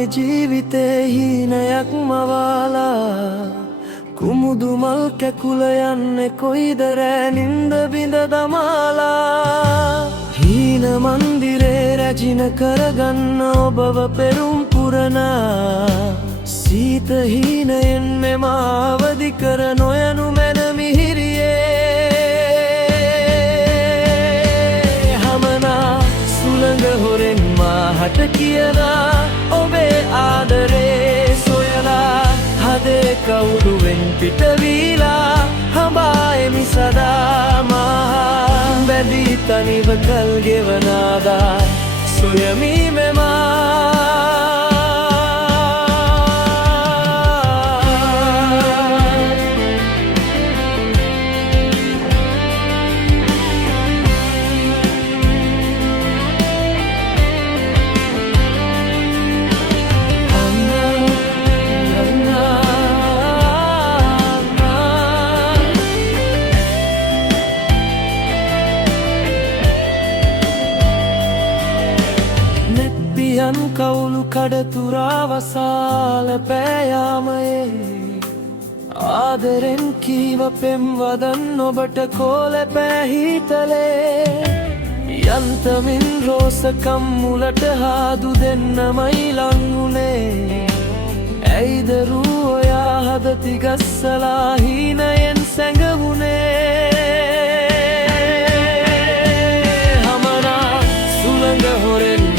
මාගේ ජීවිතේ හීනයක් මවාලා කුමුදු මල් කැකුල යන්නේ කොයිද රෑ නින්ද බිඳ දමාලා හීන මන්දිරේ රැජින කරගන්න ඔබව පෙරුම් පුරනා සීත හීනයෙන් මෙම අවදි කර නොයනු මැන මිහිරියේ හමනා සුළඟ හොරෙන් මාහට කියනා ඔබේ ආදරේ සොයලා හදේ කවුරුවෙන් පිටවීලා හඹායෙමි සදා මහා බැඳී තනිව කල් ගෙවනාදා සොයමි මෙමා යන් කවුළු කඩතුරා වසාල පෑයාමයේ ආදරෙන් කීව පෙම්වදන් ඔබට කෝල පෑහිතලේ යන්තමින් රෝසකම් මුලට හාදු දෙන්නමයි ලංගුනේ ඇයිදරූ ඔයා හදති ගස්සලා හීනයෙන් සැඟවුනේ හමනා සුළඟ හොරෙන්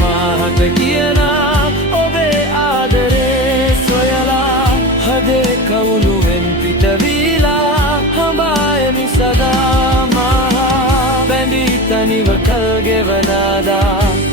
කියනා ඔබේ ආදරේ සොයලා හදේ කවුළුවෙන් පිටවීලා හඹායෙමි සදා මහා බැඳී තනිව කල් ගෙවනාදා